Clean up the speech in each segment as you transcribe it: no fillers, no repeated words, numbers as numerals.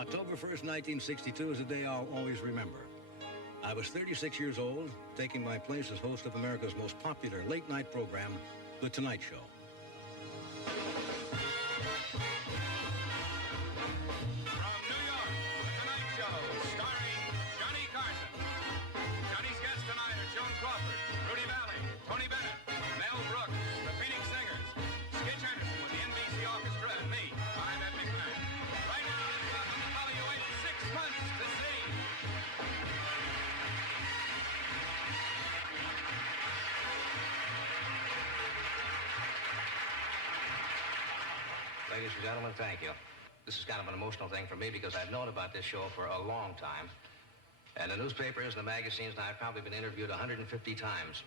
October 1st, 1962 is a day I'll always remember. I was 36 years old, taking my place as host of America's most popular late-night program, The Tonight Show. From New York, The Tonight Show, starring Johnny Carson. Johnny's guests tonight are Joan Crawford, Rudy Valley, Tony Bennett, Mel Brooks, the Phoenix Singers, Skitch Henderson with the NBC Orchestra, and me, I'm Ed McMahon. Right now, let's welcome the fellow you waited 6 months to see. Ladies and gentlemen, thank you. This is kind of an emotional thing for me because I've known about this show for a long time. And the newspapers and the magazines, and I've probably been interviewed 150 times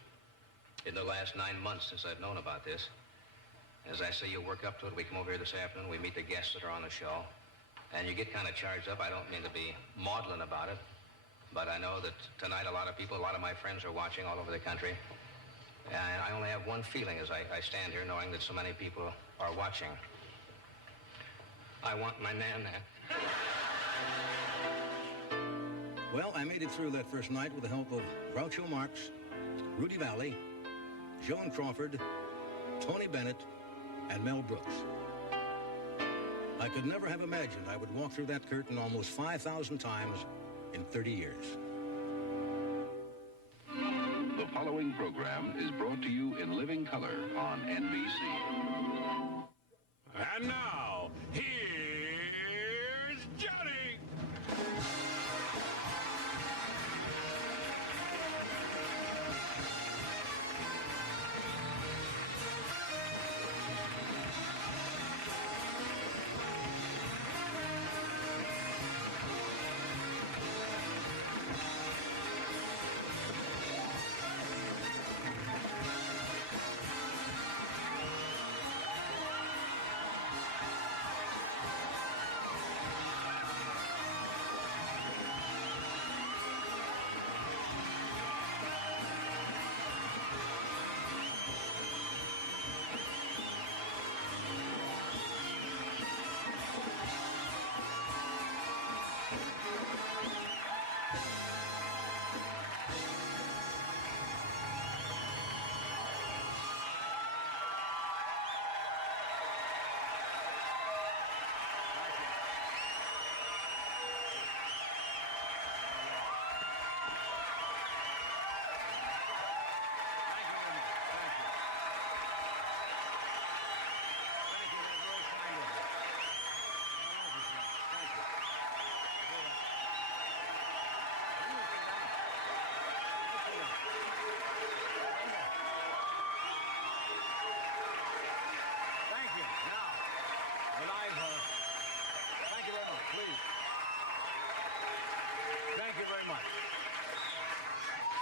in the last 9 months since I've known about this. As I say, you work up to it. We come over here this afternoon. We meet the guests that are on the show. And you get kind of charged up. I don't mean to be maudlin about it. But I know that tonight a lot of people, a lot of my friends are watching all over the country. And I only have one feeling as I stand here knowing that so many people are watching. I want my nan-nan. Well, I made it through that first night with the help of Groucho Marx, Rudy Valley, Joan Crawford, Tony Bennett, and Mel Brooks. I could never have imagined I would walk through that curtain almost 5,000 times in 30 years. The following program is brought to you in living color on NBC. And now, here's Johnny!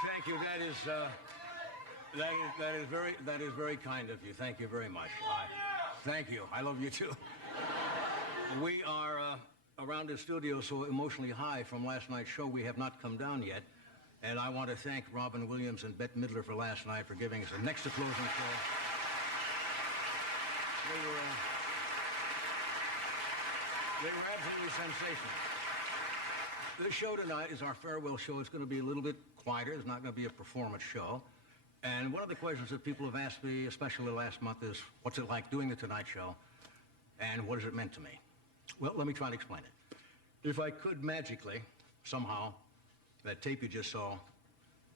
Thank you. That is very kind of you. Thank you very much. Thank you. I love you too. We are around the studio so emotionally high from last night's show. We have not come down yet, and I want to thank Robin Williams and Bette Midler for last night for giving us a next to closing show. They were absolutely sensational. This show tonight is our farewell show. It's going to be a little bit quieter. It's not going to be a performance show. And one of the questions that people have asked me, especially last month, is what's it like doing the Tonight Show? And what has it meant to me? Well, let me try and explain it. If I could magically, somehow, that tape you just saw,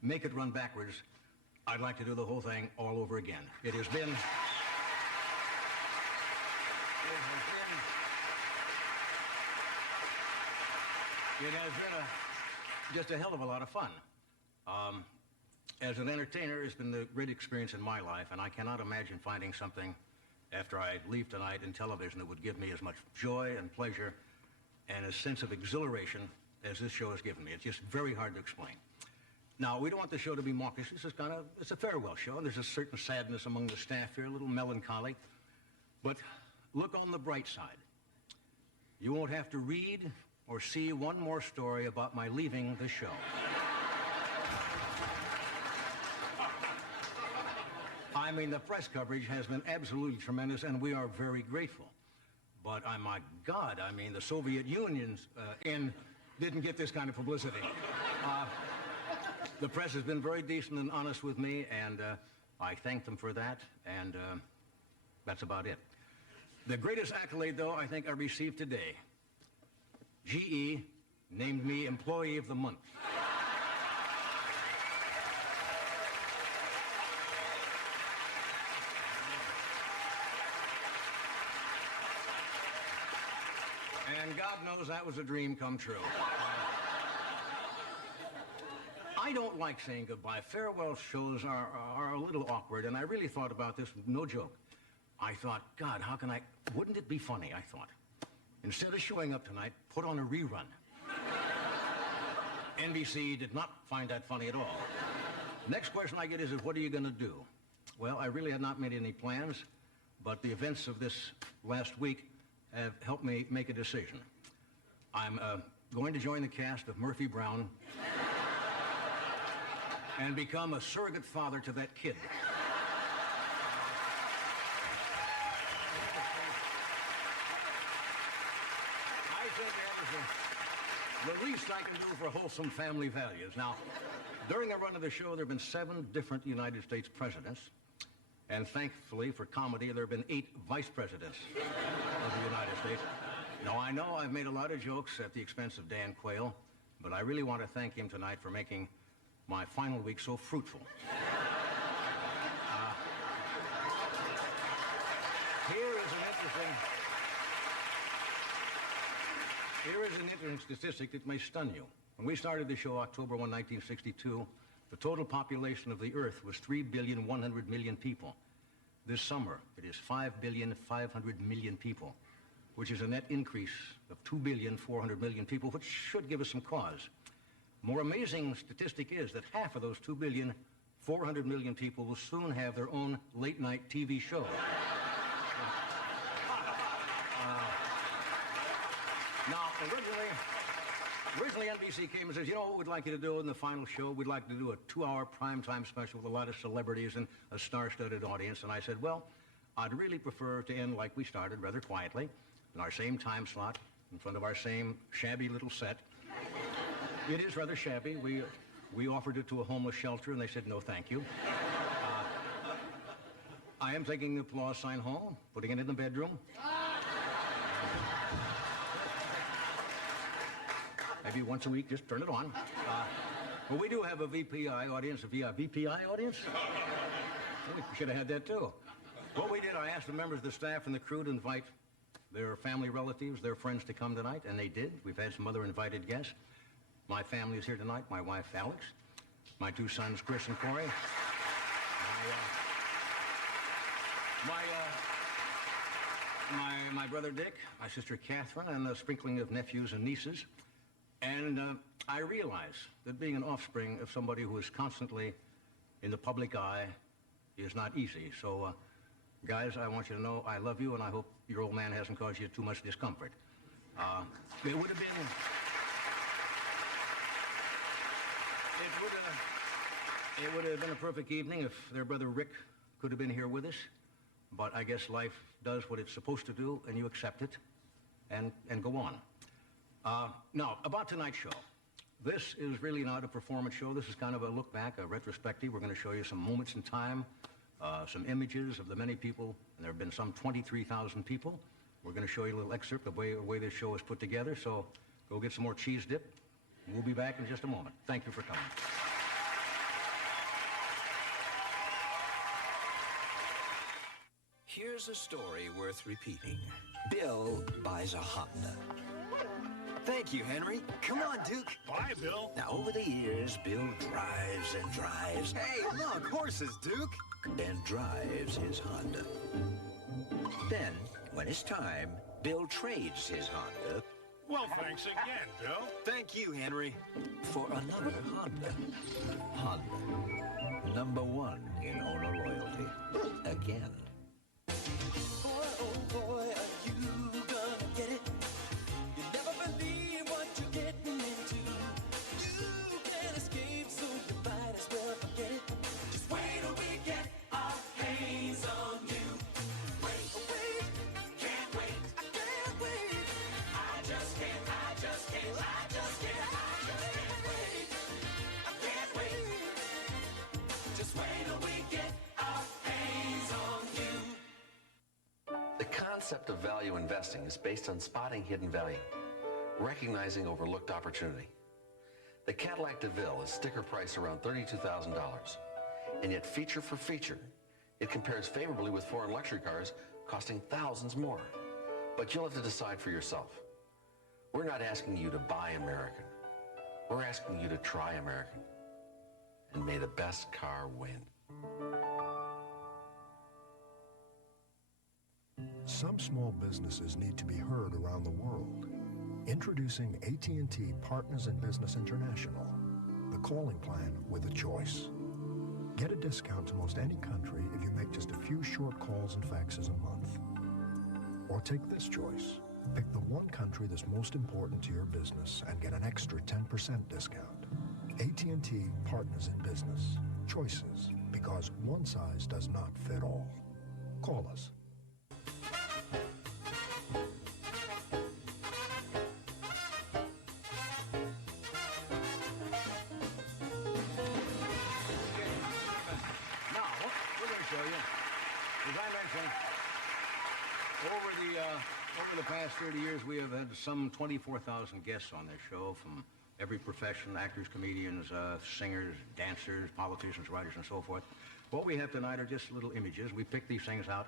make it run backwards, I'd like to do the whole thing all over again. It has been just a hell of a lot of fun. As an entertainer, it's been the great experience in my life, and I cannot imagine finding something after I leave tonight in television that would give me as much joy and pleasure and a sense of exhilaration as this show has given me. It's just very hard to explain. Now, we don't want the show to be mawkish. This is it's a farewell show, and there's a certain sadness among the staff here, a little melancholy. But look on the bright side. You won't have to read or see one more story about my leaving the show. I mean, the press coverage has been absolutely tremendous, and we are very grateful. But my God, I mean, the Soviet Union's end didn't get this kind of publicity. The press has been very decent and honest with me, and I thank them for that, and that's about it. The greatest accolade, though, I think I received today. GE named me Employee of the Month. And God knows that was a dream come true. I don't like saying goodbye. Farewell shows are a little awkward, and I really thought about this, no joke. I thought, God, how can wouldn't it be funny, I thought. Instead of showing up tonight, put on a rerun. NBC did not find that funny at all. Next question I get is, what are you going to do? Well, I really had not made any plans, but the events of this last week have helped me make a decision. I'm going to join the cast of Murphy Brown and become a surrogate father to that kid. I think that is the least I can do for wholesome family values. Now, during the run of the show, there have been 7 different United States presidents. And thankfully, for comedy, there have been 8 vice presidents of the United States. Now, I know I've made a lot of jokes at the expense of Dan Quayle, but I really want to thank him tonight for making my final week so fruitful. Here is an interesting statistic that may stun you. When we started the show October 1, 1962, the total population of the Earth was 3,100,000,000 people. This summer, it is 5,500,000,000 people, which is a net increase of 2,400,000,000 people, which should give us some cause. More amazing statistic is that half of those 2,400,000,000 people will soon have their own late-night TV show. Now, originally NBC came and says, you know what we'd like you to do in the final show? We'd like to do a 2-hour primetime special with a lot of celebrities and a star-studded audience. And I said, well, I'd really prefer to end like we started, rather quietly, in our same time slot, in front of our same shabby little set. It is rather shabby. We offered it to a homeless shelter, and they said, no, thank you. I am taking the applause sign home, putting it in the bedroom. Maybe once a week, just turn it on. Well, we do have a VPI audience, a VPI audience? We should have had that, too. What we did, I asked the members of the staff and the crew to invite their family relatives, their friends to come tonight, and they did. We've had some other invited guests. My family is here tonight, my wife, Alex, my 2 sons, Chris and Corey, my brother Dick, my sister Catherine, and a sprinkling of nephews and nieces. And I realize that being an offspring of somebody who is constantly in the public eye is not easy. So, guys, I want you to know I love you, and I hope your old man hasn't caused you too much discomfort. It would have been a perfect evening if their brother Rick could have been here with us. But I guess life does what it's supposed to do, and you accept it and go on. Now, about tonight's show. This is really not a performance show. This is kind of a look back, a retrospective. We're going to show you some moments in time, some images of the many people, and there have been some 23,000 people. We're going to show you a little excerpt of the way this show is put together, so go get some more cheese dip. We'll be back in just a moment. Thank you for coming. Here's a story worth repeating. Bill buys a Honda. Thank you, Henry. Come on, Duke. Bye, Bill. Now, over the years, Bill drives and drives. Hey, look, horses, Duke. And drives his Honda. Then, when it's time, Bill trades his Honda. Well, thanks again, Bill. Thank you, Henry. For another Honda. Honda. Number 1 in owner loyalty. Again. Boy, oh boy, are you gonna get it? You never believe what you're getting into. You can't escape, so you might as well forget it. Just wait till we get our hands on you. Wait, can't wait, I can't The concept of value investing is based on spotting hidden value, recognizing overlooked opportunity. The Cadillac DeVille is sticker price around $32,000, and yet feature for feature, it compares favorably with foreign luxury cars costing thousands more. But you'll have to decide for yourself. We're not asking you to buy American. We're asking you to try American. And may the best car win. Some small businesses need to be heard around the world. Introducing AT&T Partners in Business International, the calling plan with a choice. Get a discount to most any country if you make just a few short calls and faxes a month. Or take this choice. Pick the one country that's most important to your business and get an extra 10% discount. AT&T Partners in Business. Choices, because one size does not fit all. Call us. Over the past 30 years, we have had some 24,000 guests on this show from every profession, actors, comedians, singers, dancers, politicians, writers, and so forth. What we have tonight are just little images. We picked these things out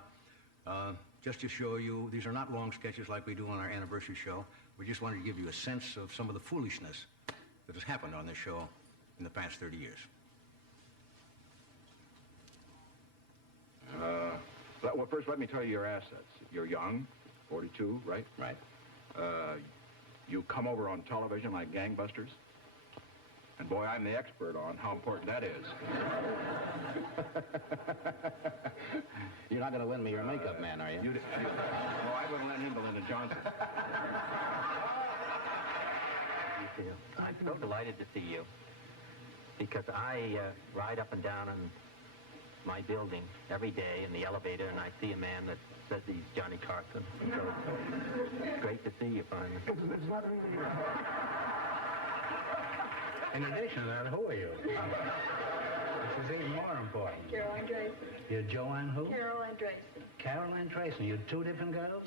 just to show you. These are not long sketches like we do on our anniversary show. We just wanted to give you a sense of some of the foolishness that has happened on this show in the past 30 years. Well, first, let me tell you your assets. You're young, 42, right? Right. You come over on television like gangbusters. And boy, I'm the expert on how important that is. You're not going to win me your makeup man, are you? No, I wouldn't let him Belinda Johnson. I'm so delighted to see you because I ride up and down in my building every day in the elevator, and I see a man that says he's Johnny Carson. So it's great to see you finally. It's not really... In addition to that, who are you? This is even more important. Caroline Drayson. You're Joanne who? Caroline Drayson. Caroline Drayson. You're two different girls?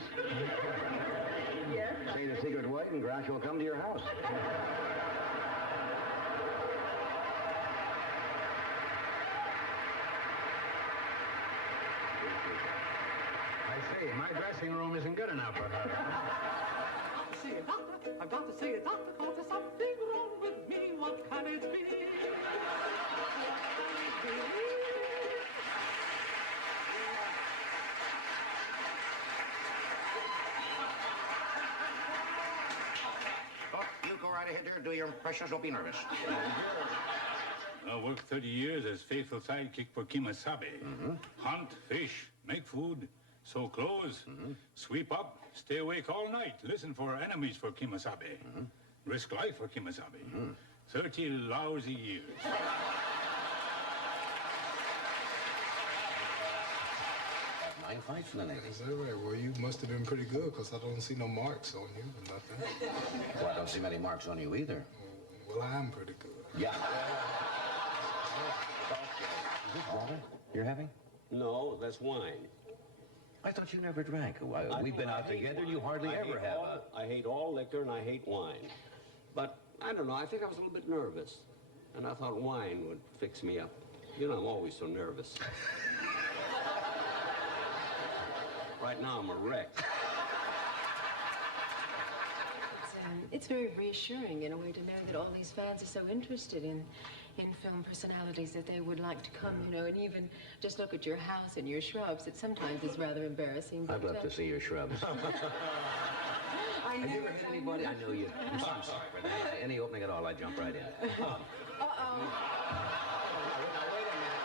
Yes. Say the secret word and Groucho will come to your house. I see. My dressing room isn't good enough for her. See a doctor. I've got to see a doctor because there's something wrong with me. What can it be? Oh, you go right ahead there, do your impressions, don't be nervous. I worked 30 years as faithful sidekick for Kimasabe. Hunt, fish, make food, sew clothes, sweep up, stay awake all night, listen for enemies for Kimasabe, risk life for Kimasabe. 30 lousy years. Nine fights in the Navy. Is that right? Well, you must have been pretty good because I don't see no marks on you or nothing. Well, I don't see many marks on you either. Well, I am pretty good. Yeah. Is this water you're having? No, that's wine. I thought you never drank. We've been out together. You hardly ever have. I hate all liquor and I hate wine. But I don't know. I think I was a little bit nervous. And I thought wine would fix me up. You know, I'm always so nervous. Right now, I'm a wreck. It's very reassuring in a way to know that all these fans are so interested in film personalities that they would like to come, you know, and even just look at your house and your shrubs. It sometimes is rather embarrassing. I'd love to see your shrubs. I Have you ever hit anybody? I know you. I'm sorry for that. Any opening at all, I jump right in. Uh-oh. Now, wait a minute.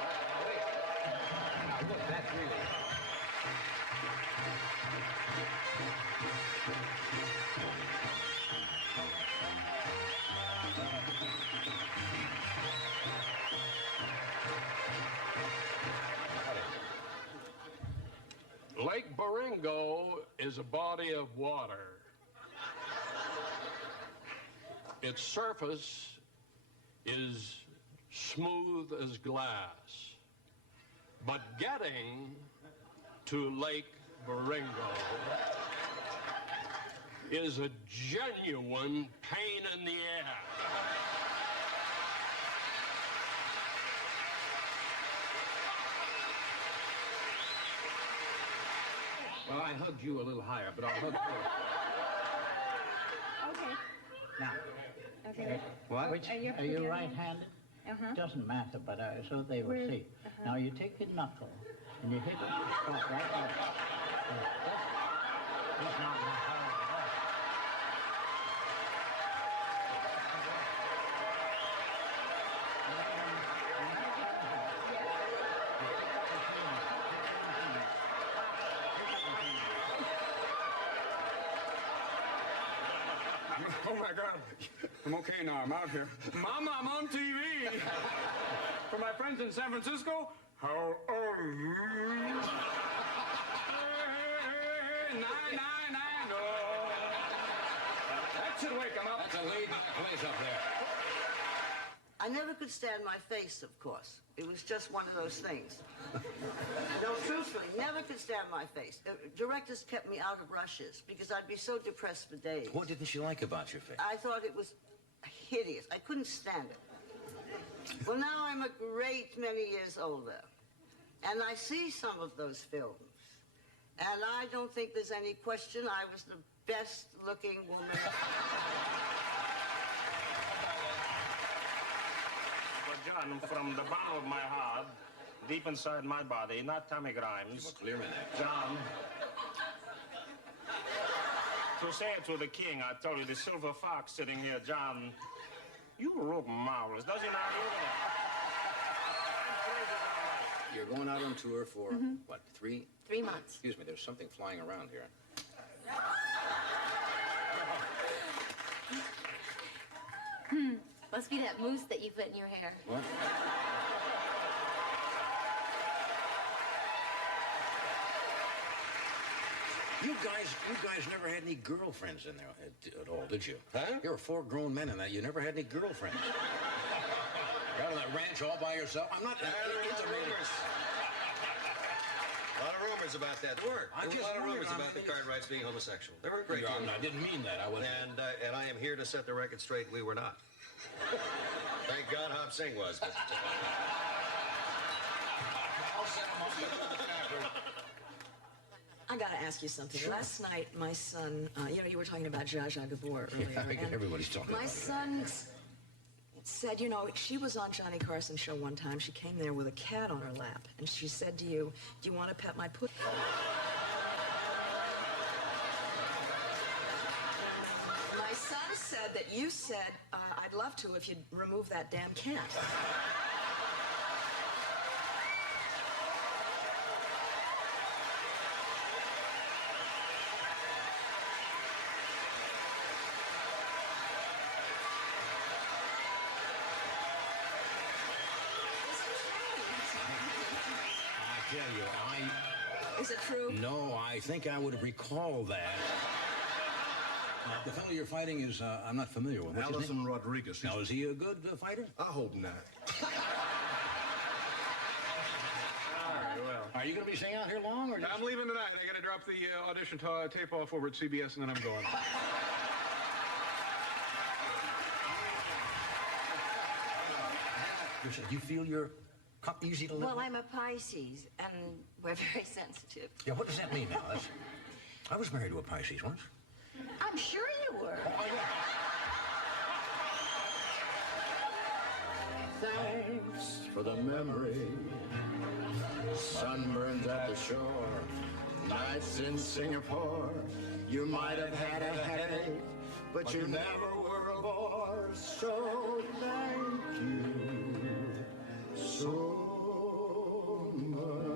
Now, look, that's really... Lake Baringo is a body of water. Its surface is smooth as glass. But getting to Lake Baringo is a genuine pain in the ass. Well, I hugged you a little higher, but I'll hug her. Okay. Now, Okay. What? which, Are you are you pretty right-handed? Uh-huh. Doesn't matter, but so they will Where- see. uh-huh. Now you take your knuckle and you hit it spot right there. He's not in a hurry at all. Oh my God. I'm okay now. I'm out here. Mama, I'm on TV. For my friends in San Francisco, how old? Nine. Oh. That should wake him up. That's a laid place up there. I never could stand my face, of course. It was just one of those things. No, truthfully, never could stand my face. Directors kept me out of rushes because I'd be so depressed for days. What didn't you like about your face? I thought it was hideous. I couldn't stand it. Well, now I'm a great many years older, and I see some of those films, and I don't think there's any question I was the best-looking woman. But John, from the bottom of my heart, deep inside my body, not Tommy Grimes. Clear in there. John. To say it to the king, I told you, the silver fox sitting here, John, you look marvelous. Does he not? You're going out on tour for, what, 3? 3 months. Excuse me, there's something flying around here. Must be that mousse that you put in your hair. What? You guys never had any girlfriends in there at all, did you? Huh? You were 4 grown men in that. You never had any girlfriends. You're out on that ranch all by yourself. I'm not intimated. A lot of rumors about that. There were. There were a lot of rumors about the Cartwrights being homosexual. They were great. I didn't mean that. I wasn't. And I am here to set the record straight. We were not. Thank God Hop Singh was. But, I gotta ask you something. Sure. Last night, my son, you were talking about Zsa Zsa Gabor earlier. Yeah, everybody's talking about My it. son said, she was on Johnny Carson show one time. She came there with a cat on her lap, and she said to you, "Do you want to pet my pussy?" My son said that you said, "I'd love to if you'd remove that damn cat." Is it true? No, I think I would recall that. The fellow you're fighting is, I'm not familiar with. What's his Allison name? Rodriguez. Now, is he a good fighter? I hope not. Well. Are you going to be staying out here long? Or I'm leaving tonight. I got to drop the audition tape off over at CBS, and then I'm going. Do you feel you're easy to live Well, with? I'm a Pisces, and we're very sensitive. Yeah, what does that mean now? I was married to a Pisces once. I'm sure you were. Thanks for the memory. Sunburns at the shore. Nights in Singapore. You might have had a headache, but you never were a bore. So thank you so much.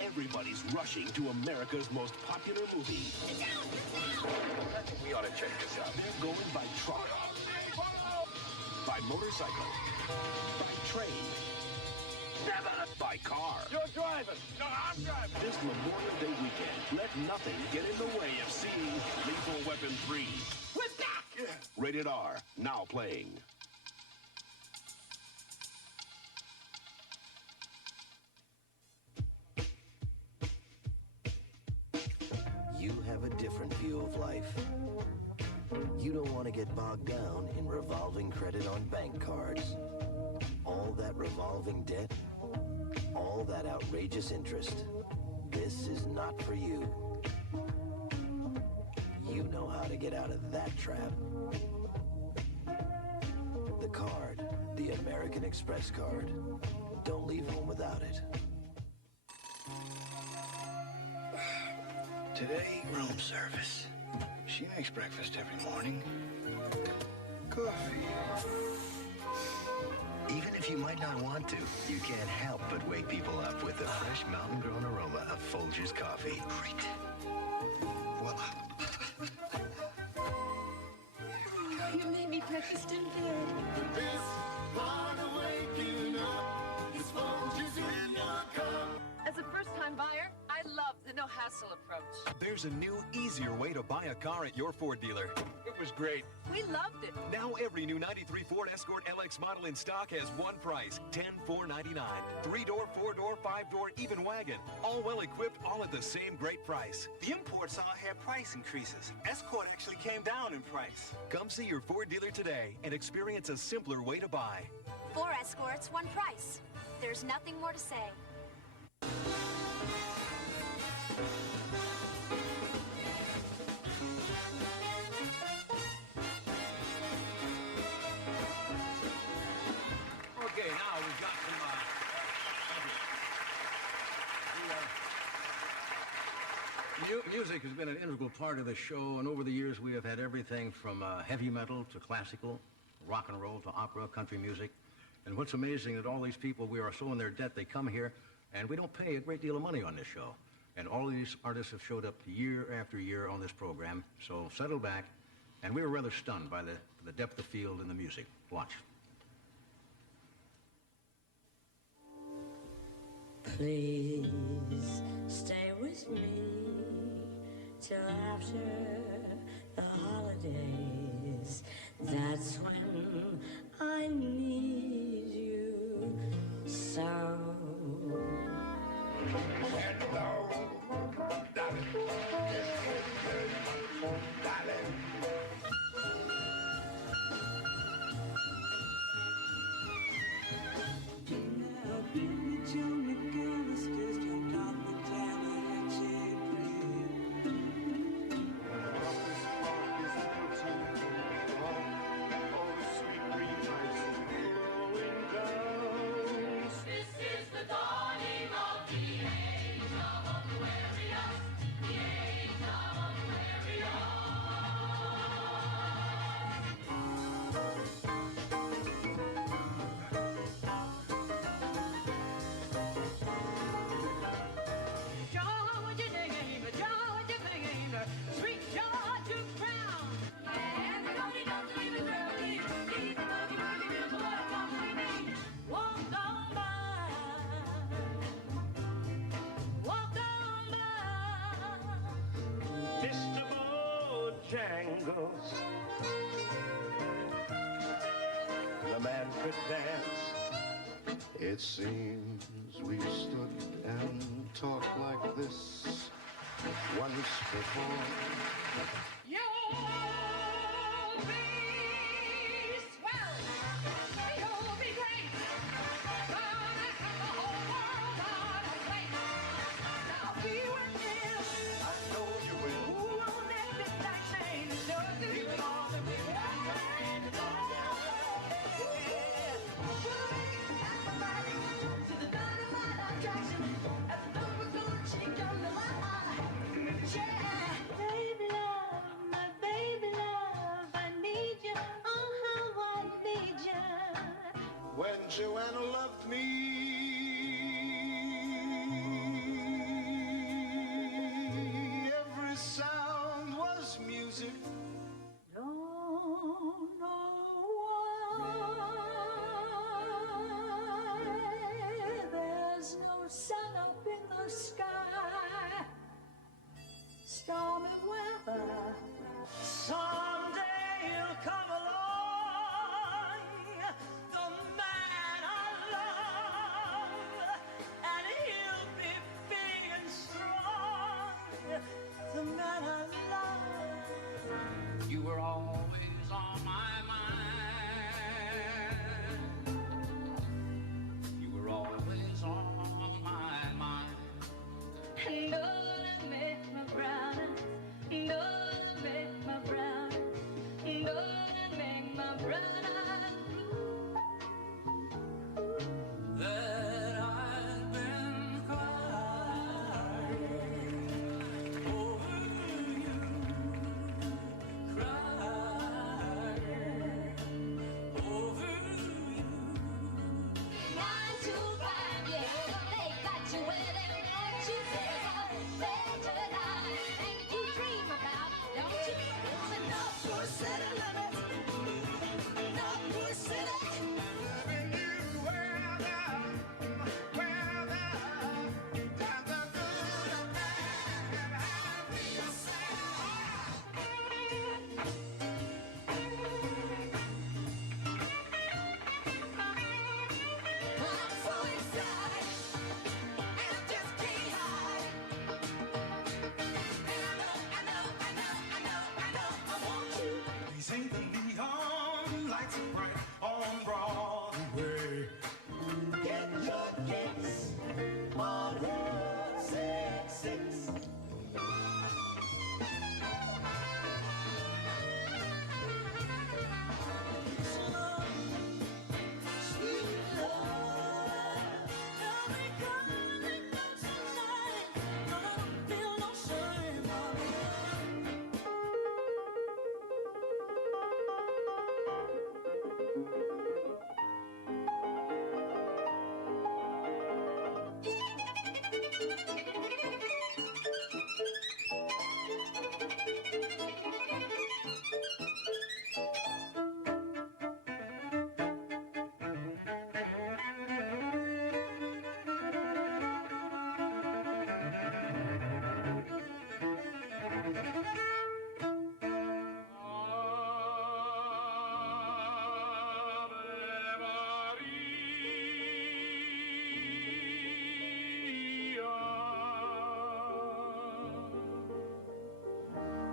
Everybody's rushing to America's most popular movie. I think we ought to check this out. They're going by truck, by motorcycle, by train, by car. You're driving. No, I'm driving. This Memorial Day weekend, let nothing get in the way of seeing Lethal Weapon 3. We're back. Rated R, now playing. You have a different view of life. You don't want to get bogged down in revolving credit on bank cards. All that revolving debt, all that outrageous interest. This is not for you. You know how to get out of that trap. The card, the American Express card. Don't leave home without it. Today, room service. She makes breakfast every morning. Coffee. Even if you might not want to, you can't help but wake people up with the fresh mountain-grown aroma of Folgers coffee. Great. Voila. You made me breakfast in bed. The best part of waking up is Folgers in your cup. As a first-time buyer, I love the no-hassle approach. There's a new, easier way to buy a car at your Ford dealer. It was great. We loved it. Now every new 93 Ford Escort LX model in stock has one price, $10,499. 3-door, 4-door, 5-door, even wagon. All well-equipped, all at the same great price. The imports all had price increases. Escort actually came down in price. Come see your Ford dealer today and experience a simpler way to buy. 4 Escorts, 1 price. There's nothing more to say. Okay, now we've got some music has been an integral part of the show, and over the years we have had everything from heavy metal to classical, rock and roll to opera, country music. And what's amazing that all these people, we are so in their debt, they come here, and we don't pay a great deal of money on this show. And all of these artists have showed up year after year on this program, so settle back. And we were rather stunned by the depth of field in the music. Watch. Please stay with me till after the holidays. That's when I need you so. Hello, darling. Darling. Mr. Bojangles, the man could dance. It seems we stood and talked like this once before. You'll be swell. You'll be great. Gonna have the whole world on a plate. Now we were there. I know you will. Who won't let this night change? Doesn't even all the way. To the dynamite attraction. As the door was gonna shake down the line. Yeah. Baby love, my baby love, I need you, oh how I need you. When Joanna loved me, every sound was music. Don't know why there's sun up in the sky. Stormy weather. Someday he'll come along, the man I love, and he'll be big and strong, the man I love. You were always on my mind. You were always on my mind. And gonna make my brownies, gonna make my brownies, gonna make my brownies blue. That I've been crying over you, crying over you. 9 to 5, yeah, they got you where they want you. Better tonight, and you dream about, don't you? It's enough for city limits, enough for city. Loving you weather, weather, down the good and bad, and I feel I'm so excited, and I just can't hide. And I know, I want you. These ain't the neon lights are bright on Broadway. Get your kicks on Route 66. Sweet love, every coming comes tonight. No, I don't feel no shame,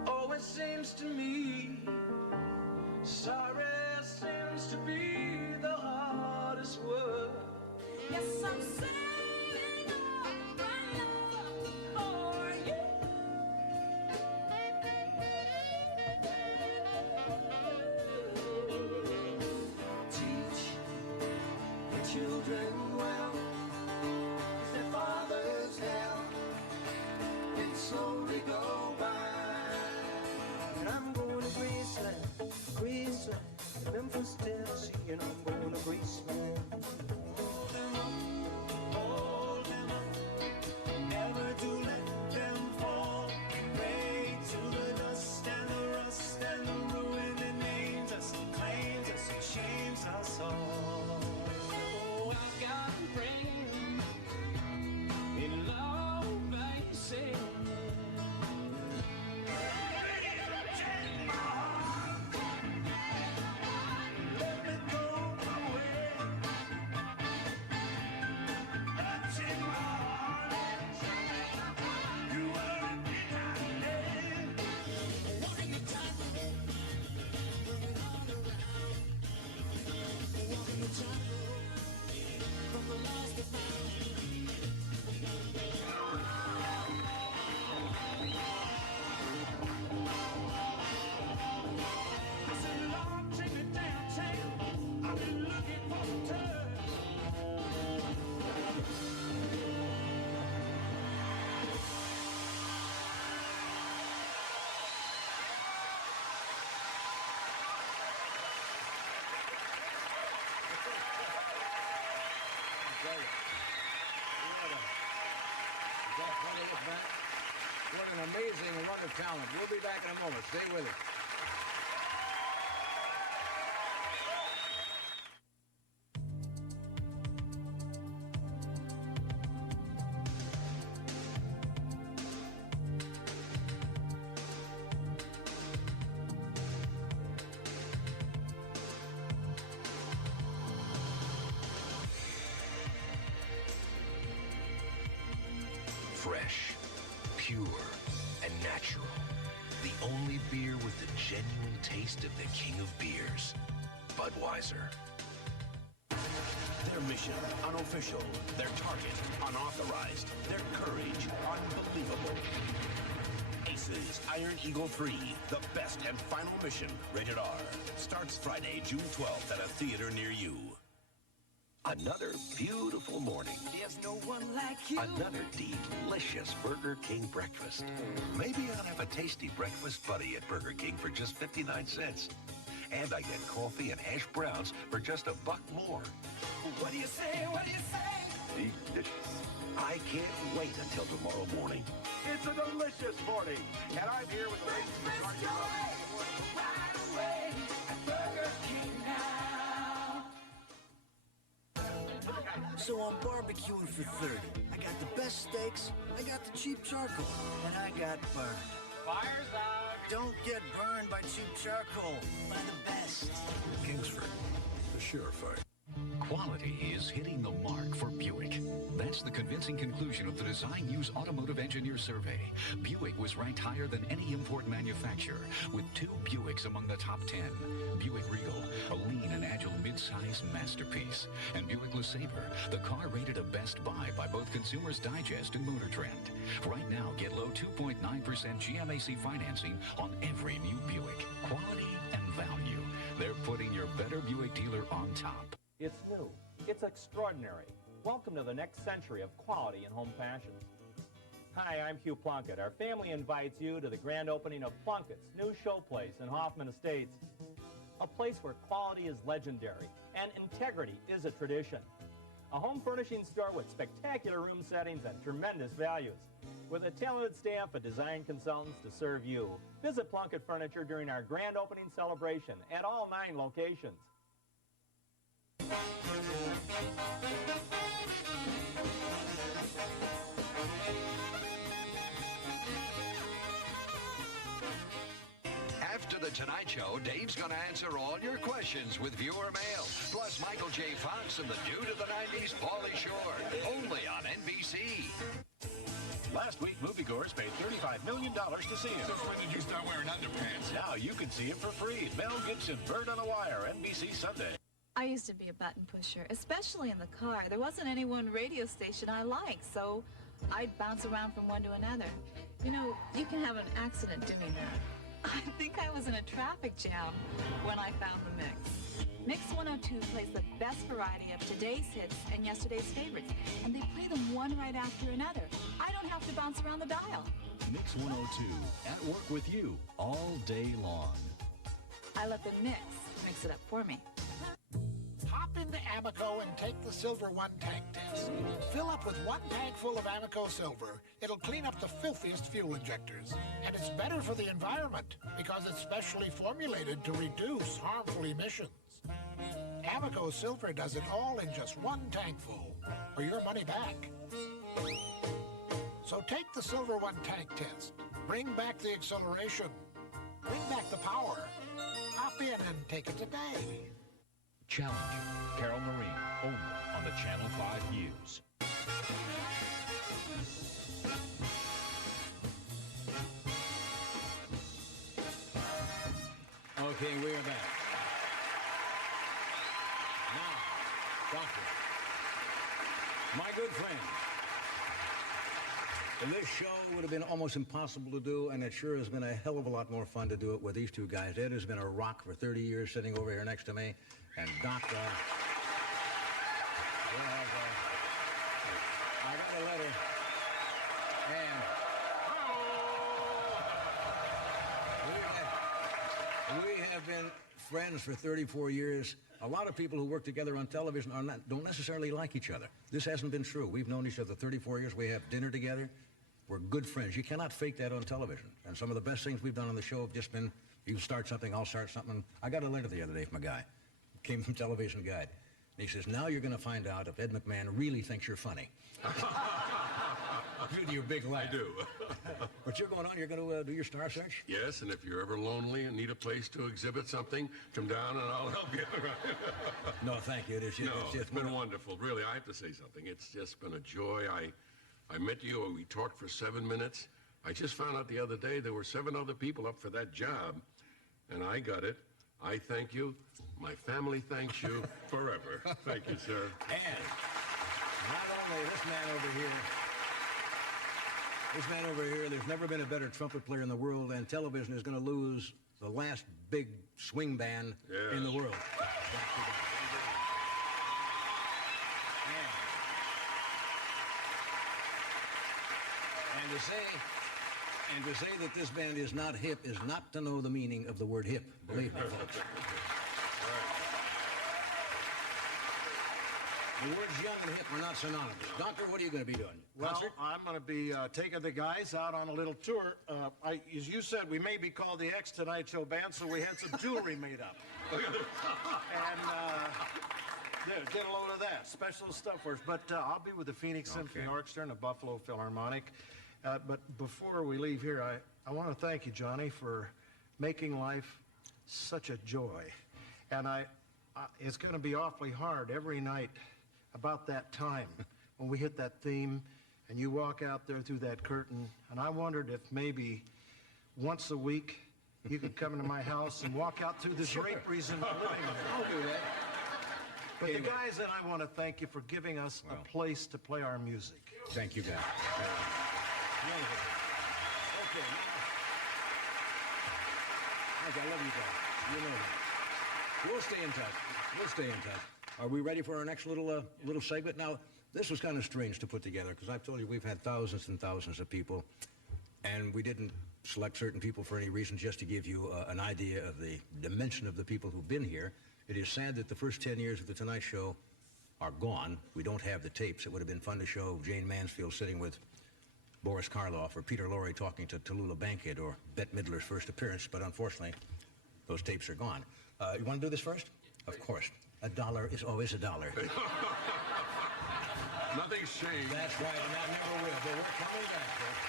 Oh, it seems to me sorry seems to be the hardest word. yes, I'm singing my love for you. Teach the children well, 'cause their fathers hell and slowly go by. And I'm going to Graceland, Graceland, Memphis, Tennessee, and I'm going to Graceland. Hold them up, hold them up, never to let them fall. Pray to the dust and the rust and the ruin that names us, claims us, and shames us all. Oh, I've got a friend in low places. Let me go away. Touching my heart. You were in my name. Walking the tightrope, bring it all around. Walking the tightrope, from the lost to found. I said, Lord, take me downtown. I've been looking for a turn. What an amazing run of talent. We'll be back in a moment. Stay with us. fresh, pure, and natural. The only beer with the genuine taste of the king of beers, Budweiser. Their mission, unofficial. Their target, unauthorized. Their courage, unbelievable. Aces, Iron Eagle 3, the best and final mission, rated R. Starts Friday, June 12th at a theater near you. Another beautiful morning. There's no one like you. Another delicious Burger King breakfast. Maybe I'll have a tasty breakfast buddy at Burger King for just 59 cents. And I get coffee and hash browns for just $1 more. What do you say? What do you say? Delicious. I can't wait until tomorrow morning. It's a delicious morning, and I'm here with the Breakfast joy, right away at Burger King now. So I'm barbecuing for 30. I got the best steaks, I got the cheap charcoal, and I got burned. Fire's out. Don't get burned by cheap charcoal. Buy the best. Kingsford, the surefire. Quality is hitting the mark for Buick. That's the convincing conclusion of the Design Use Automotive Engineer Survey. Buick was ranked higher than any import manufacturer, with 2 Buicks among the top 10. Buick Regal, a lean and agile mid-size masterpiece. And Buick LeSabre, the car rated a best buy by both Consumers Digest and Motor Trend. Right now, get low 2.9% GMAC financing on every new Buick. Quality and value. They're putting your better Buick dealer on top. It's new. It's extraordinary. Welcome to the next century of quality in home fashions. Hi, I'm Hugh Plunkett. Our family invites you to the grand opening of Plunkett's new showplace in Hoffman Estates. A place where quality is legendary and integrity is a tradition. A home furnishing store with spectacular room settings and tremendous values. With a talented staff of design consultants to serve you. Visit Plunkett Furniture during our grand opening celebration at all 9 locations. After the Tonight Show, Dave's going to answer all your questions with viewer mail. Plus Michael J. Fox and the dude of the 90s, Pauly Shore. Only on NBC. Last week, moviegoers paid $35 million to see him. Since when did you start wearing underpants? Now you can see him for free. Mel Gibson, Bird on a Wire, NBC Sunday. I used to be a button pusher, especially in the car. There wasn't any one radio station I liked, so I'd bounce around from one to another. You know, you can have an accident doing that. I think I was in a traffic jam when I found the mix. Mix 102 plays the best variety of today's hits and yesterday's favorites, and they play them one right after another. I don't have to bounce around the dial. Mix 102, at work with you all day long. I let the mix it up for me. Hop into Amoco and take the Silver One Tank test. Fill up with 1 tank full of Amoco Silver. It'll clean up the filthiest fuel injectors. And it's better for the environment because it's specially formulated to reduce harmful emissions. Amoco Silver does it all in just 1 tank full, or your money back. So take the Silver One Tank test. Bring back the acceleration. Bring back the power. Hop in and take it today. Challenger, Carol Marine, only on the Channel 5 News. Okay, we are back. Now, Doctor, my good friend, this show would have been almost impossible to do, and it sure has been a hell of a lot more fun to do it with these 2 guys. Ed has been a rock for 30 years sitting over here next to me, and Doc, I got a letter, and we have been friends for 34 years. A lot of people who work together on television don't necessarily like each other. This hasn't been true. We've known each other 34 years. We have dinner together. We're good friends. You cannot fake that on television. And some of the best things we've done on the show have just been, you start something, I'll start something. I got a letter the other day from a guy. Came from Television Guide. And he says, now you're going to find out if Ed McMahon really thinks you're funny. With your big laugh. I do. But you're going on, you're going to do your star search? Yes, and if you're ever lonely and need a place to exhibit something, come down and I'll help you. No, thank you. It's been wonderful. Really, I have to say something. It's just been a joy. I met you and we talked for 7 minutes. I just found out the other day there were 7 other people up for that job, and I got it. I thank you. My family thanks you forever. Thank you, sir. And not only this man over here, there's never been a better trumpet player in the world, and television is going to lose the last big swing band in the world. And to say that this band is not hip is not to know the meaning of the word hip. Believe me, folks. The words young and hip are not synonymous. Doctor, what are you going to be doing? Well, Concert? I'm going to be taking the guys out on a little tour. As you said, we may be called the X Tonight Show Band, so we had some jewelry made up. And get a load of that. Special stuff for us. But I'll be with the Phoenix Symphony Orchestra and the Buffalo Philharmonic. But before we leave here, I want to thank you, Johnny, for making life such a joy. And it's going to be awfully hard every night about that time when we hit that theme and you walk out there through that curtain. And I wondered if maybe once a week you could come into my house and walk out through the draperies in the living room. I'll do that. But the guys and I want to thank you for giving us a place to play our music. Thank you, guys. Okay. Mike, I love you guys. You know that. We'll stay in touch. Are we ready for our next little segment? Now, this was kind of strange to put together because I've told you we've had thousands and thousands of people, and we didn't select certain people for any reason, just to give you an idea of the dimension of the people who've been here. It is sad that the first 10 years of The Tonight Show are gone. We don't have the tapes. It would have been fun to show Jane Mansfield sitting with Boris Karloff or Peter Lorre talking to Tallulah Bankhead or Bette Midler's first appearance, but unfortunately, those tapes are gone. You want to do this first? Of course. $1 is always $1. Nothing's changed. That's right, and that never will, but we're coming back, folks.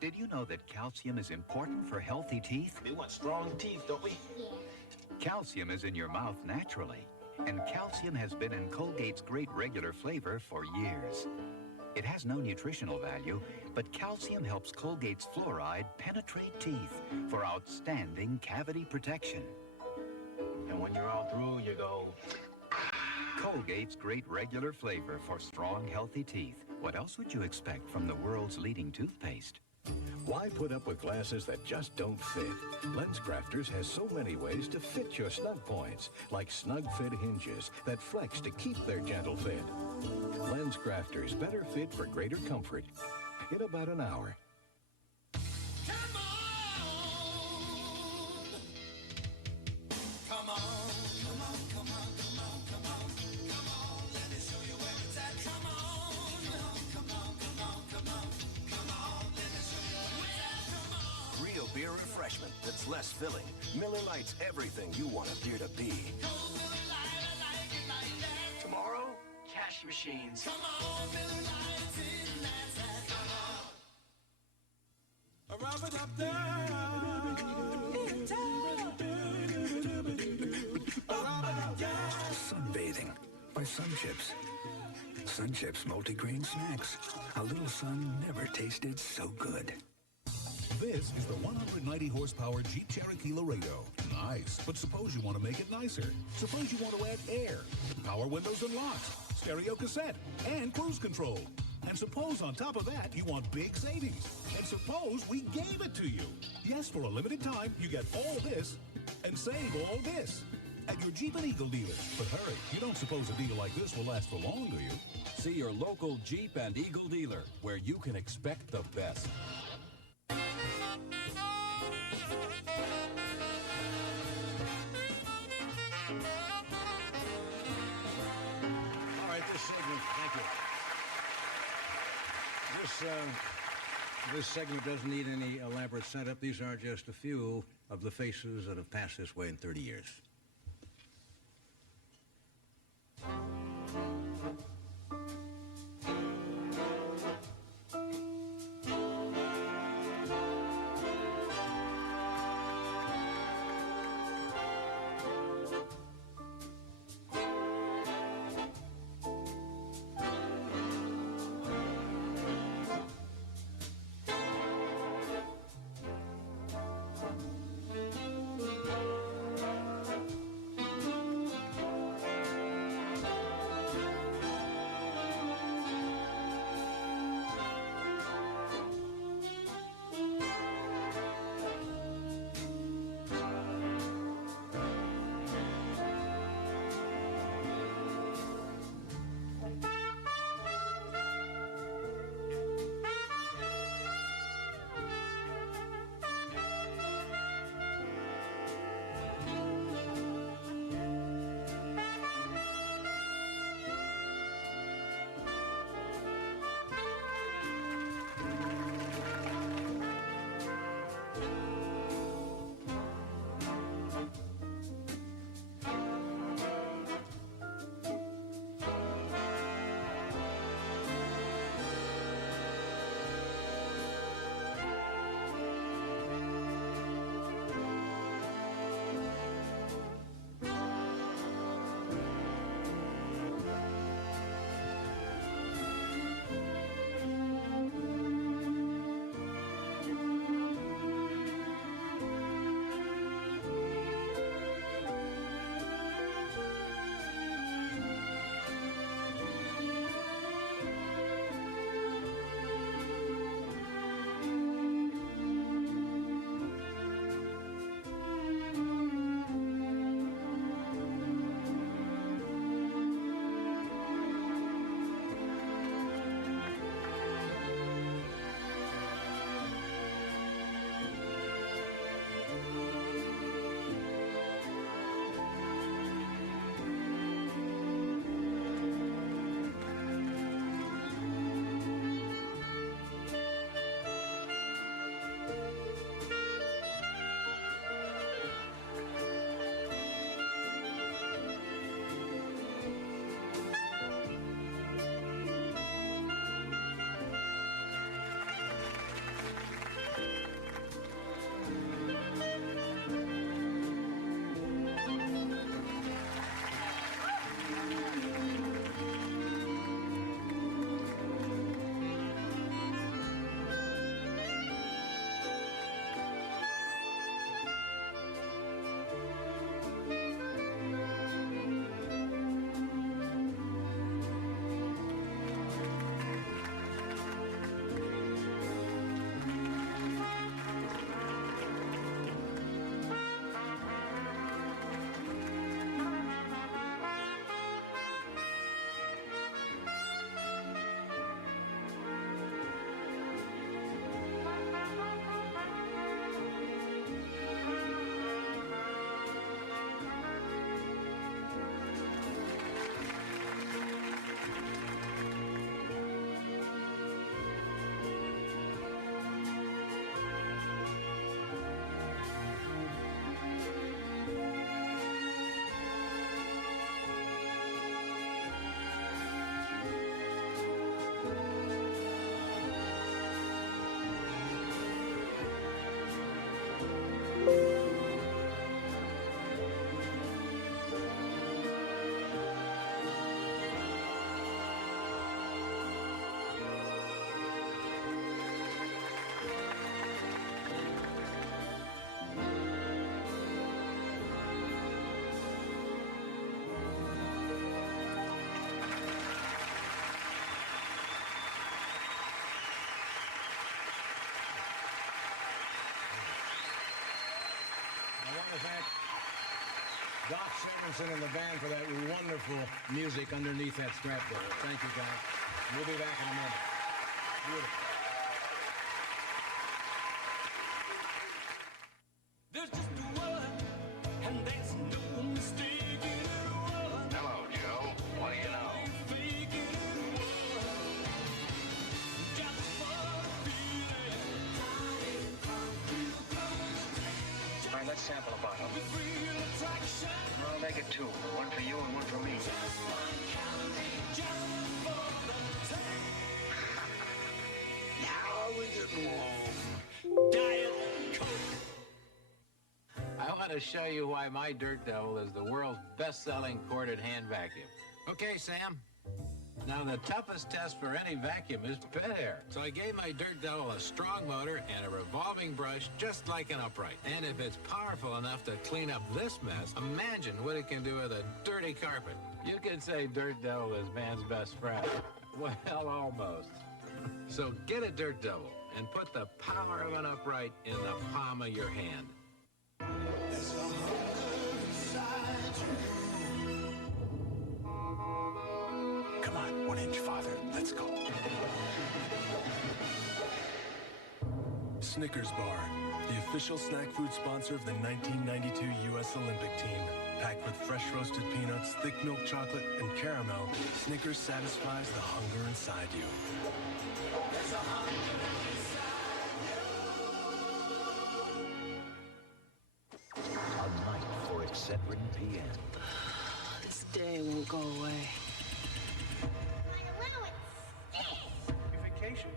Did you know that calcium is important for healthy teeth? We want strong teeth, don't we? Yeah. Calcium is in your mouth naturally, and calcium has been in Colgate's Great Regular Flavor for years. It has no nutritional value, but calcium helps Colgate's fluoride penetrate teeth for outstanding cavity protection. And when you're all through, you go... Colgate's Great Regular Flavor for strong, healthy teeth. What else would you expect from the world's leading toothpaste? Why put up with glasses that just don't fit? LensCrafters has so many ways to fit your snug points, like snug fit hinges that flex to keep their gentle fit. LensCrafters better fit for greater comfort in about an hour. Beer refreshment that's less filling. Miller Lite's everything you want a beer to be. Tomorrow, cash machines. Come on, Miller Lite's in Sunbathing by Sun Chips. Sun Chips multigrain snacks. A little sun never tasted so good. This is the 190 horsepower Jeep Cherokee Laredo. Nice, but suppose you want to make it nicer. Suppose you want to add air, power windows and locks, stereo cassette, and cruise control. And suppose on top of that, you want big savings. And suppose we gave it to you. Yes, for a limited time, you get all this and save all this at your Jeep and Eagle dealers. But hurry, you don't suppose a deal like this will last for long, do you? See your local Jeep and Eagle dealer, where you can expect the best. All right, this segment, thank you. This segment doesn't need any elaborate setup. These are just a few of the faces that have passed this way in 30 years. Robinson and the band for that wonderful music underneath that strap there. Thank you, guys. We'll be back in a moment. Beautiful. There's just a word, and there's no mistake in a word. Hello, Joe. What do you know? All right, let's sample a bottle. I'll make it two. One for you and one for me. Now we're getting warm. Diet Coke. I want to show you why my Dirt Devil is the world's best-selling corded hand vacuum. Okay, Sam. Now, the toughest test for any vacuum is pet hair. So I gave my Dirt Devil a strong motor and a revolving brush just like an upright. And if it's powerful enough to clean up this mess, imagine what it can do with a dirty carpet. You could say Dirt Devil is man's best friend. Well, almost. So get a Dirt Devil and put the power of an upright in the palm of your hand. There's a hunger inside you. Come on, 1 inch farther. Let's go. Snickers Bar, the official snack food sponsor of the 1992 U.S. Olympic team. Packed with fresh roasted peanuts, thick milk chocolate, and caramel, Snickers satisfies the hunger inside you. There's a hunger inside you. A night for Excedrin PM. This day won't go away. Vacation.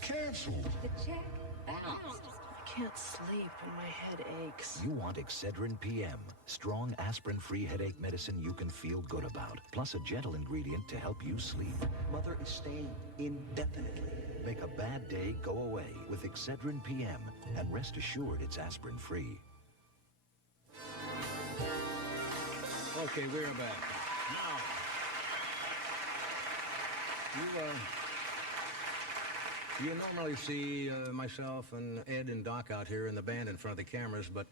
Canceled. The check bounced. I can't sleep and my head aches. You want Excedrin PM, strong aspirin-free headache medicine you can feel good about, plus a gentle ingredient to help you sleep. Mother is staying indefinitely. Make a bad day go away with Excedrin PM, and rest assured it's aspirin-free. Okay, we're back. Now, you normally see myself and Ed and Doc out here in the band in front of the cameras, but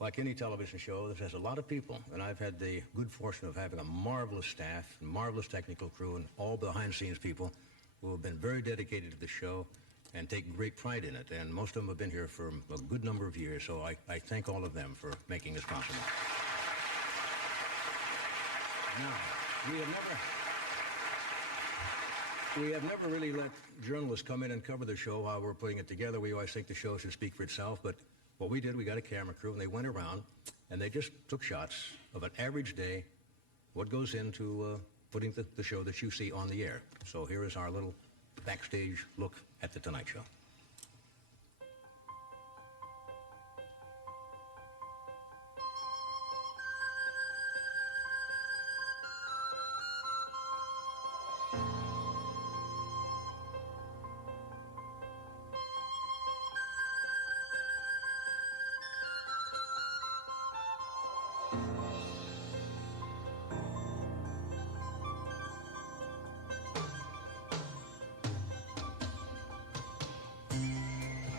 like any television show, this has a lot of people, and I've had the good fortune of having a marvelous staff, and marvelous technical crew, and all behind-the-scenes people who have been very dedicated to the show and take great pride in it, and most of them have been here for a good number of years, so I thank all of them for making this possible. Now, we have never really let journalists come in and cover the show while we're putting it together. We always think the show should speak for itself, but what we did, we got a camera crew, and they went around, and they just took shots of an average day, what goes into putting the show that you see on the air. So here is our little backstage look at The Tonight Show.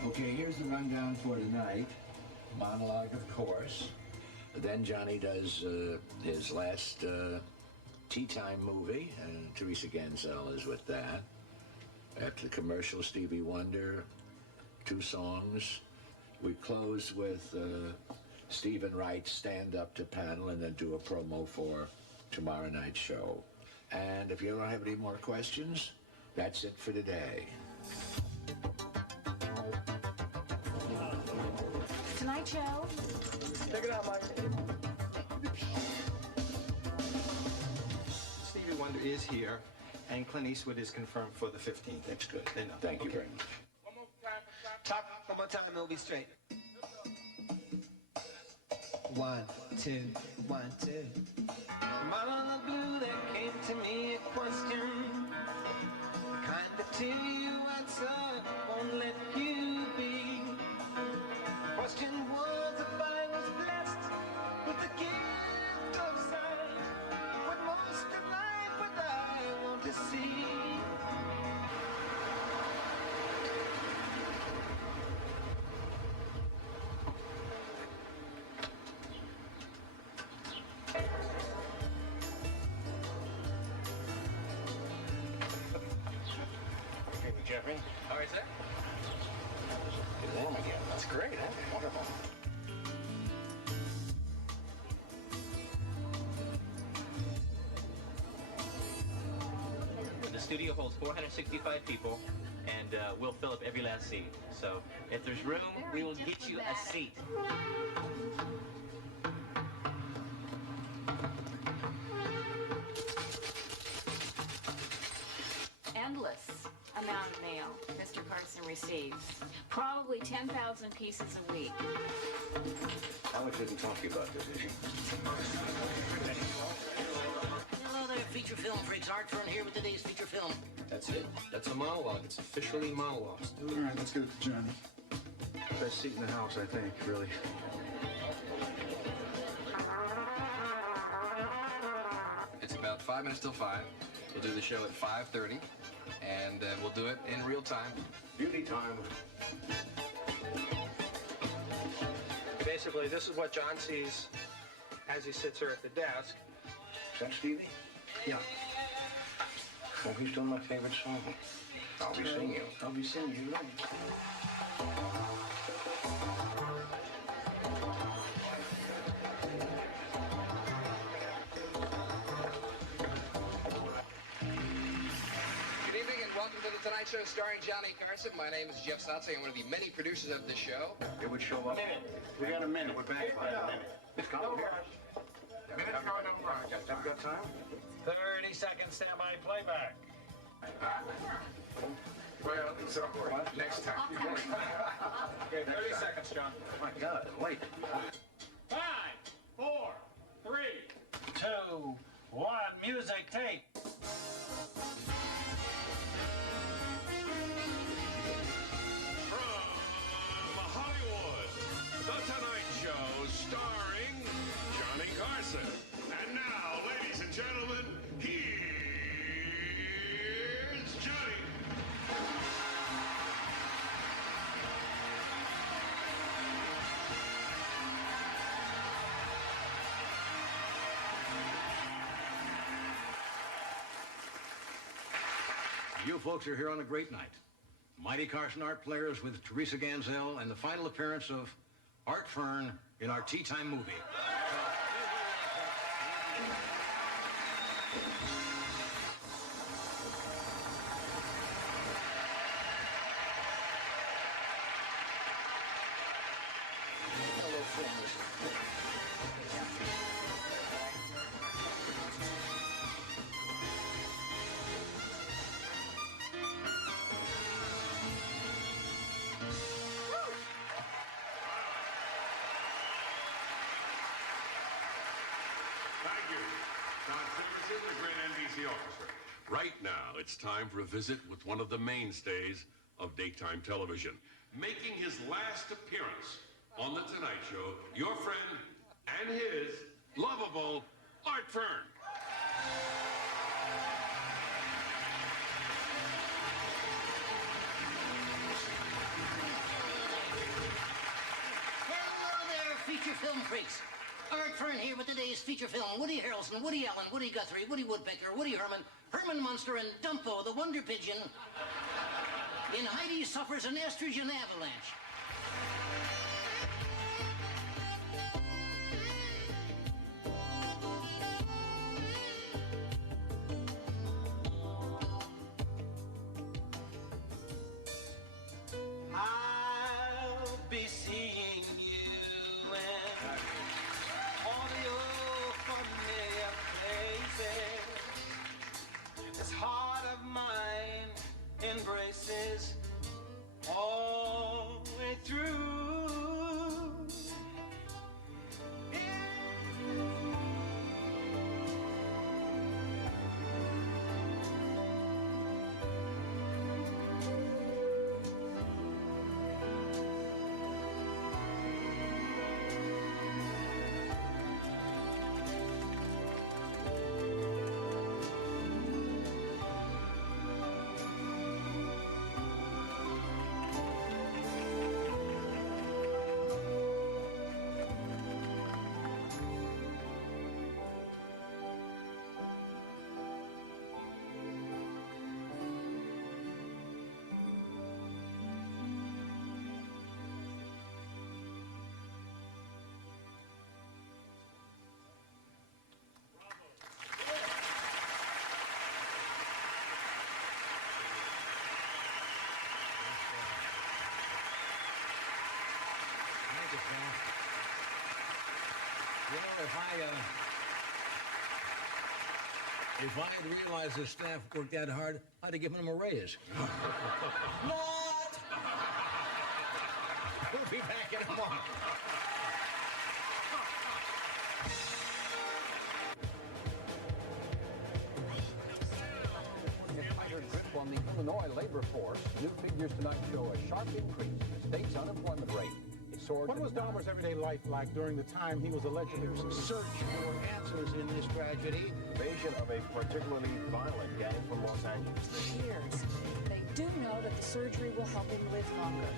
Okay, here's the rundown for tonight. Monologue, of course. Then Johnny does his last tea time movie, and Teresa Gansell is with that. After the commercial, Stevie Wonder, 2 songs. We close with Stephen Wright's stand-up to panel, and then do a promo for tomorrow night's show. And if you don't have any more questions, that's it for today. Tonight Show. Take it out, Mike. Stevie Wonder is here, and Clint Eastwood is confirmed for the 15th. That's good. They know. Thank you very much. Talk one more time, it'll be straight. 1, 2, 1, 2. Out of the blue there came to me a question. The kind of till you answer won't let you be. The question was if I was blessed with the gift of sight. What most of life would I want to see? Jeffrey. All right, sir. Get them again. That's great, huh? Wonderful. The studio holds 465 people, and we'll fill up every last seat. So if there's room, we will get you a seat. Endless amount of mail Mr. Carson receives. Probably 10,000 pieces a week. Alex didn't talk to you about this, did she? Hello there, feature film freaks. Art Fern here with today's feature film. That's it. That's a monologue. It's officially monologue. All right, let's get it to Johnny. Best seat in the house, I think, really. It's about 5 minutes till 5. We'll do the show at 5:30, and we'll do it in real time. Beauty time. Basically, this is what John sees as he sits here at the desk. Is that Stevie? Yeah. Well, he's doing my favorite song. I'll be singing you. I'll be singing you, right? Good evening, and welcome to The Tonight Show starring Johnny Carson. My name is Jeff Sotsay. I'm one of the many producers of this show. It would show up. We got a minute. We're back by a minute. It's going over. Minute's going over. I've got time? 30 seconds standby playback. Well, it's over. Next time. Okay, 30 seconds, John. Oh, my God, I'm late. 5, 4, 3, 2, 1. Music tape. From Hollywood, The Tonight Show starring Johnny Carson. And now, ladies and gentlemen, here's Johnny. You folks are here on a great night. Mighty Carson Art Players with Teresa Ganzel and the final appearance of Art Fern in our Tea Time movie. Hello, friends. Thank you. Don Silverson, the great NBC orchestra. Right now, it's time for a visit with one of the mainstays of daytime television. Making his last appearance on The Tonight Show, your friend and his lovable Art Fern. Hello there, feature film freaks. Art Fern here with today's feature film. Woody Harrelson, Woody Allen, Woody Guthrie, Woody Woodpecker, Woody Herman, Herman Munster, and Dumpo, the Wonder Pigeon, in Heidi Suffers an Estrogen Avalanche. I'll be seeing you in all your familiar places. This heart of mine embraces always You know, if I had realized the staff worked that hard, I'd have given them a raise. Not! We'll be back in a moment. Tighter grip on the Illinois labor force. New figures tonight show a sharp increase in the state's unemployment rate. It soared. What was Dahmer's everyday life like during the time he was allegedly searching for answers in this tragedy? Invasion of a particularly violent gang from Los Angeles. Years. They do know that the surgery will help him live longer.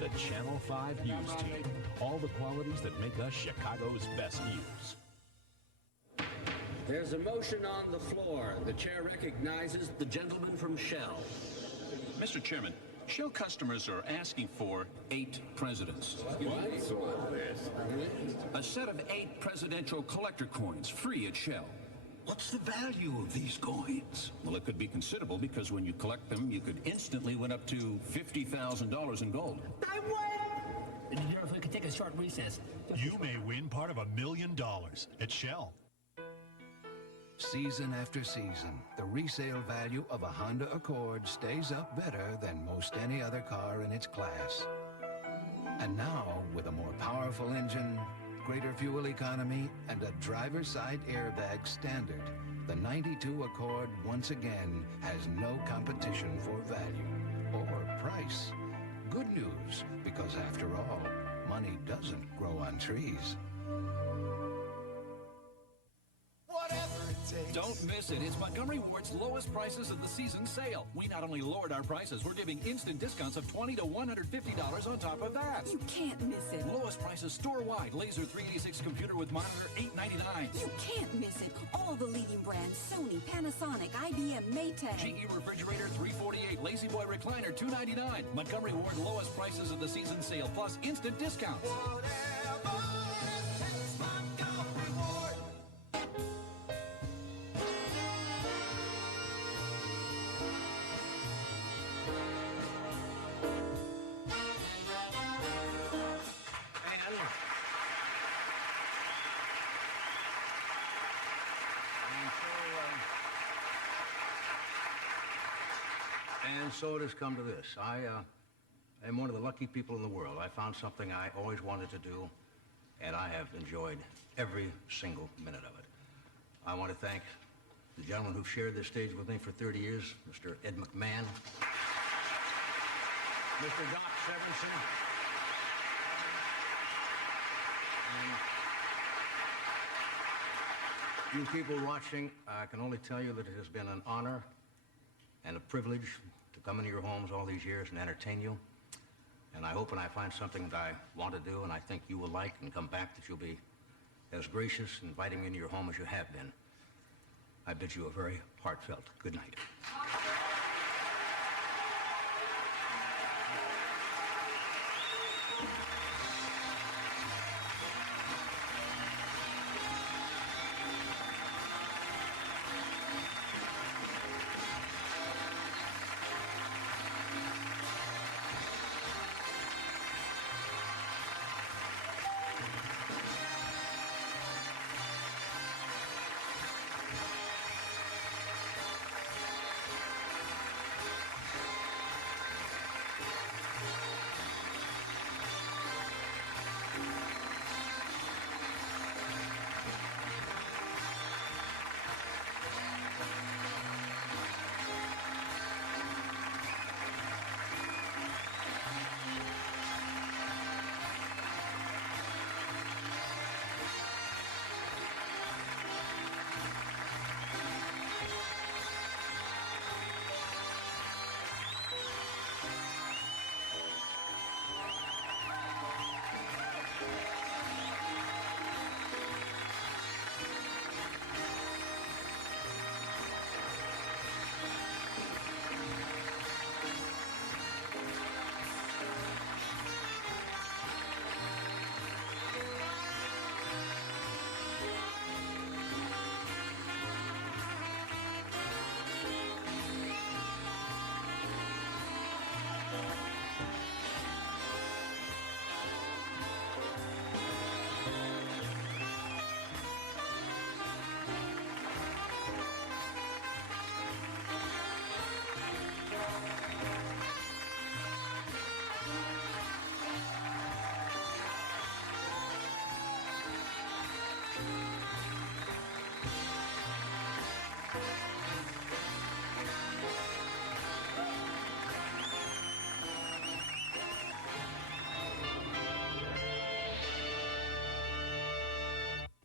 The Channel 5 News Team. All the qualities that make us Chicago's best news. There's a motion on the floor. The chair recognizes the gentleman from Shell. Mr. Chairman, Shell customers are asking for 8 presidents. What's all this? A set of 8 presidential collector coins, free at Shell. What's the value of these coins? Well, it could be considerable because when you collect them, you could instantly win up to $50,000 in gold. I win! You know, if we could take a short recess. You may win part of $1 million at Shell. Season after season, the resale value of a Honda Accord stays up better than most any other car in its class. And now, with a more powerful engine, greater fuel economy, and a driver's side airbag standard, the 92 Accord once again has no competition for value or price. Good news, because after all, money doesn't grow on trees. Don't miss it. It's Montgomery Ward's lowest prices of the season sale. We not only lowered our prices, we're giving instant discounts of $20 to $150 on top of that. You can't miss it. Lowest prices store-wide. Laser 386 computer with monitor, $899. You can't miss it. All the leading brands, Sony, Panasonic, IBM, Maytag. GE refrigerator, $348. Lazy Boy recliner, $299. Montgomery Ward lowest prices of the season sale, plus instant discounts. And so it has come to this. I am one of the lucky people in the world. I found something I always wanted to do, and I have enjoyed every single minute of it. I want to thank the gentleman who shared this stage with me for 30 years, Mr. Ed McMahon, Mr. Doc Severinsen, and you people watching. I can only tell you that it has been an honor and a privilege to come into your homes all these years and entertain you. And I hope when I find something that I want to do and I think you will like and come back, that you'll be as gracious in inviting me into your home as you have been. I bid you a very heartfelt good night.